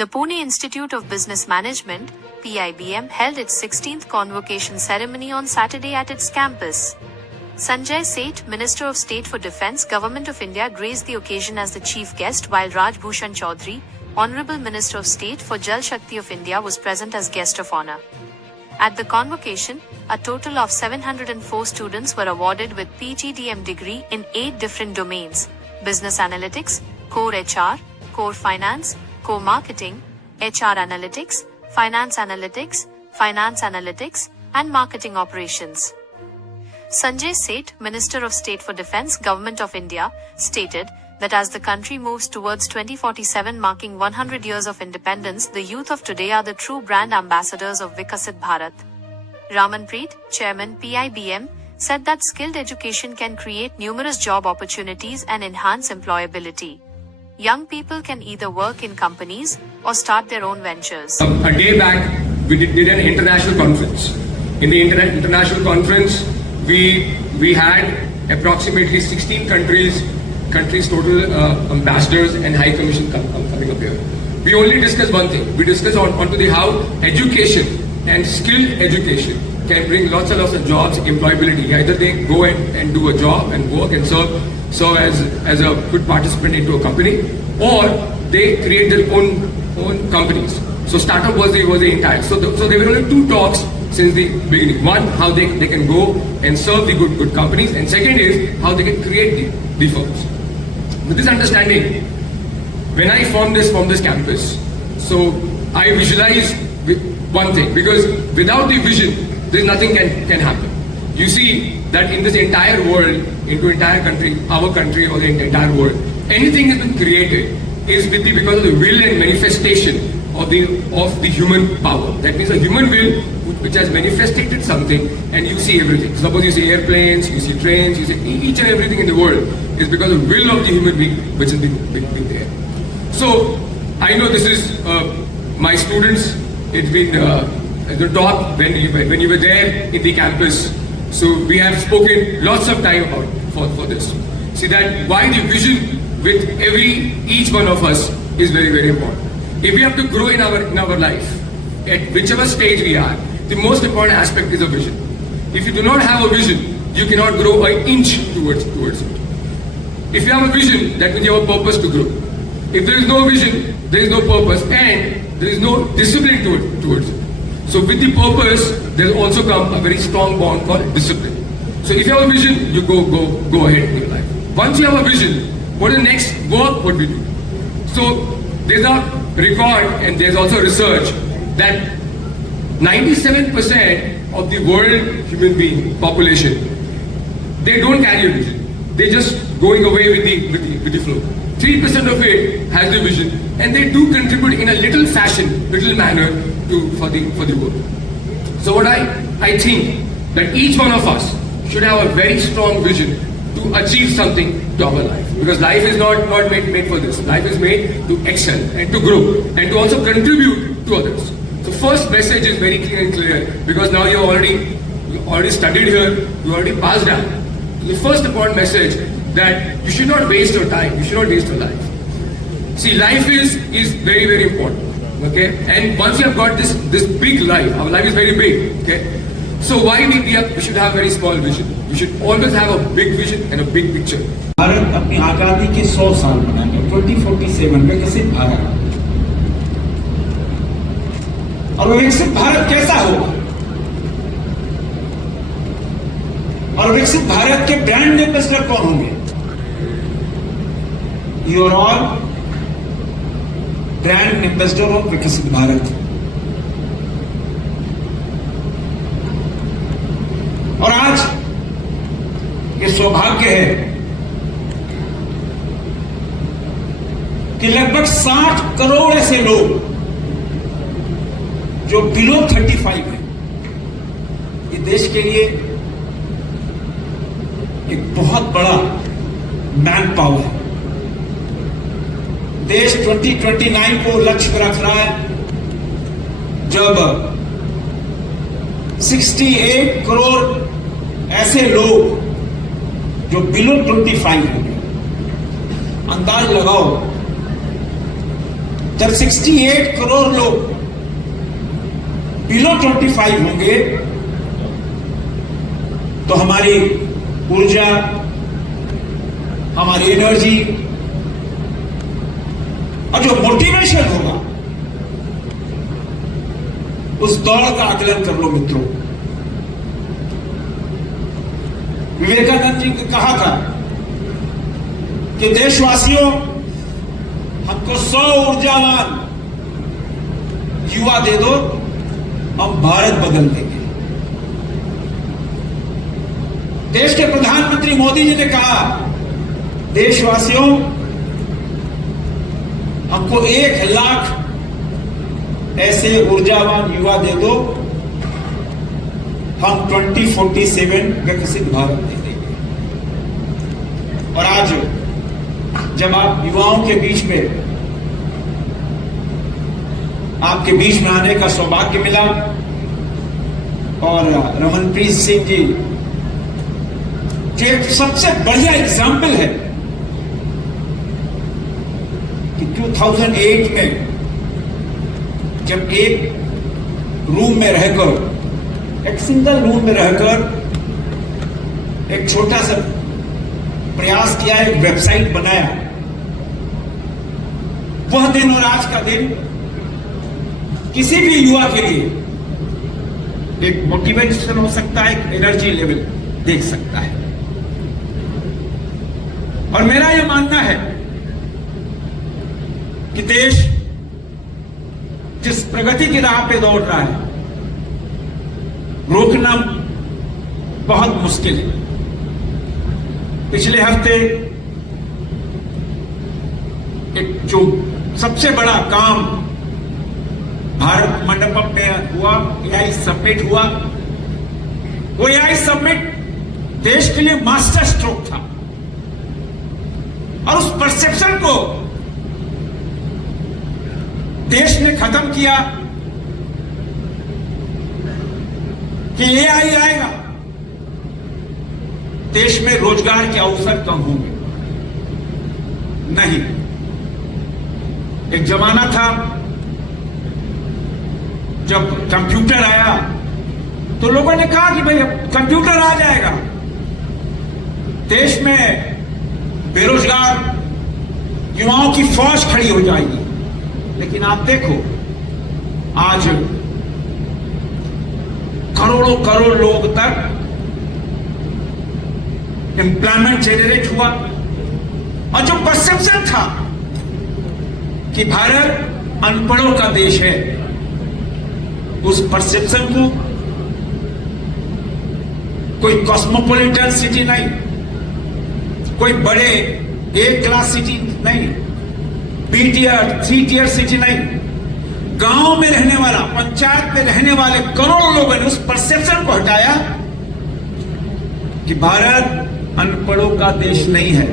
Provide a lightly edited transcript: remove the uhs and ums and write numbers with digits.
The Pune Institute of Business Management, PIBM, held its 16th convocation ceremony on Saturday at its campus. Sanjay Seth, Minister of State for Defence, Government of India, graced the occasion as the chief guest, while Raj Bhushan Chaudhary, Honourable Minister of State for Jal Shakti of India, was present as guest of honour. At the convocation, a total of 704 students were awarded with PGDM degree in 8 different domains: business analytics, core HR, core finance, core marketing, HR analytics, finance analytics, and marketing operations. Sanjay Seth, Minister of State for Defence, Government of India, stated that as the country moves towards 2047, marking 100 years of independence, the youth of today are the true brand ambassadors of Vikasit Bharat. Ramanpreet, Chairman PIBM, said that skilled education can create numerous job opportunities and enhance employability. Young people can either work in companies or start their own ventures. A day back, we did an international conference. In the international conference, we had approximately 16 countries total ambassadors and high commission coming up here. We only discussed one thing. We discussed onto the how education and skilled education can bring lots and lots of jobs, employability. Either they go and do a job and work and serve as a good participant into a company, or they create their own companies. So startup was the entire. So there were only 2 talks since the beginning. One, how they can go and serve the good companies, and second is how they can create the firms. With this understanding, when I formed this campus, so I visualized one thing, because without the vision, there's nothing can happen. You see that in this entire world, into entire country, our country or the entire world, anything has been created is because of the will and manifestation of the human power. That means a human will which has manifested something, and you see everything. Suppose you see airplanes, you see trains, you see each and everything in the world is because of the will of the human being which has been there. So I know this is my students. It's been the talk when you were there in the campus. So we have spoken lots of time about for this. See that why the vision with each one of us is very, very important. If we have to grow in our life, at whichever stage we are, the most important aspect is a vision. If you do not have a vision, you cannot grow an inch towards it. If you have a vision, that means you have a purpose to grow. If there is no vision, there is no purpose, and there is no discipline towards it. So with the purpose, there also comes a very strong bond called discipline. So if you have a vision, you go ahead in your life. Once you have a vision, what is the next work what we do? So there's a record and there's also research that 97% of the world human being population, they don't carry a vision. They're just going away with the flow. 3% of it has the vision, and they do contribute in a little manner for the world. So what I think that each one of us should have a very strong vision to achieve something to our life, because life is not made for this. Life is made to excel and to grow and to also contribute to others. So first message is very clear, because now you already studied here, you already passed out. The first important message that you should not waste your time, you should not waste your life. See, life is very, very important. Okay, and once you have got this big life, our life is very big. Okay, so why we should have very small vision? We should always have a big vision and a big picture. Bharat अपनी आजादी के 100 साल मनाएगा 2047 में विकसित भारत। और वो विकसित भारत कैसा होगा? और विकसित भारत के ब्रांड एम्बेसडर कौन होंगे? You are all brand ambassador of Viksit Bharat. और आज ये सौभाग्य है कि लगभग 60 करोड़ ऐसे लोग जो बिलो 35 हैं, ये देश के लिए एक बहुत बड़ा मैन पावर है। देश 2029 को लक्ष्य रख रहा है जब 68 करोड़ ऐसे लोग जो बिलो 25 होंगे। अंदाज लगाओ जब 68 करोड़ लोग बिलो 25 होंगे तो हमारी ऊर्जा, हमारी एनर्जी और जो मोटिवेशन होगा उस दौड़ का आकलन कर लो मित्रों। विवेकानंद जी ने कहा था कि देशवासियों, हमको 100 ऊर्जावान युवा दे दो, हम भारत बदल देंगे। देश के प्रधानमंत्री मोदी जी ने कहा, देशवासियों, हमको 1 लाख ऐसे ऊर्जावान युवा दे दो, हम 2047 विकसित भारत दे देंगे। और आज जब आप युवाओं के बीच में, आपके बीच में आने का सौभाग्य मिला और रमनप्रीत सिंह जी जो एक सबसे बढ़िया एग्जाम्पल है कि 2008 में जब एक रूम में रहकर, एक सिंगल रूम में रहकर एक छोटा सा प्रयास किया, एक वेबसाइट बनाया, वह दिन और आज का दिन किसी भी युवा के लिए एक मोटिवेशन हो सकता है, एक एनर्जी लेवल देख सकता है। और मेरा यह मानना है कि देश जिस प्रगति की राह पे दौड़ रहा है, रोकना बहुत मुश्किल है। पिछले हफ्ते एक जो सबसे बड़ा काम भारत मंडपम में हुआ, एआई समिट हुआ, वो एआई समिट देश के लिए मास्टर स्ट्रोक था। और उस परसेप्शन को देश ने खत्म किया कि एआई आएगा, देश में रोजगार के अवसर कम होंगे। नहीं, एक जमाना था जब कंप्यूटर आया तो लोगों ने कहा कि भाई अब कंप्यूटर आ जाएगा, देश में बेरोजगार युवाओं की फौज खड़ी हो जाएगी। लेकिन आप देखो, आज करोड़ों करोड़ लोग तक एम्प्लॉयमेंट जनरेट हुआ। और जो परसेप्शन था कि भारत अनपढ़ों का देश है, उस परसेप्शन को कोई कॉस्मोपॉलिटन सिटी नहीं, कोई बड़े ए क्लास सिटी नहीं, बी टियर 3 टियर सिटी नहीं, गांव में रहने वाला, पंचायत में रहने वाले करोड़ों लोगों ने उस परसेप्शन को हटाया कि भारत अनपढ़ों का देश नहीं है,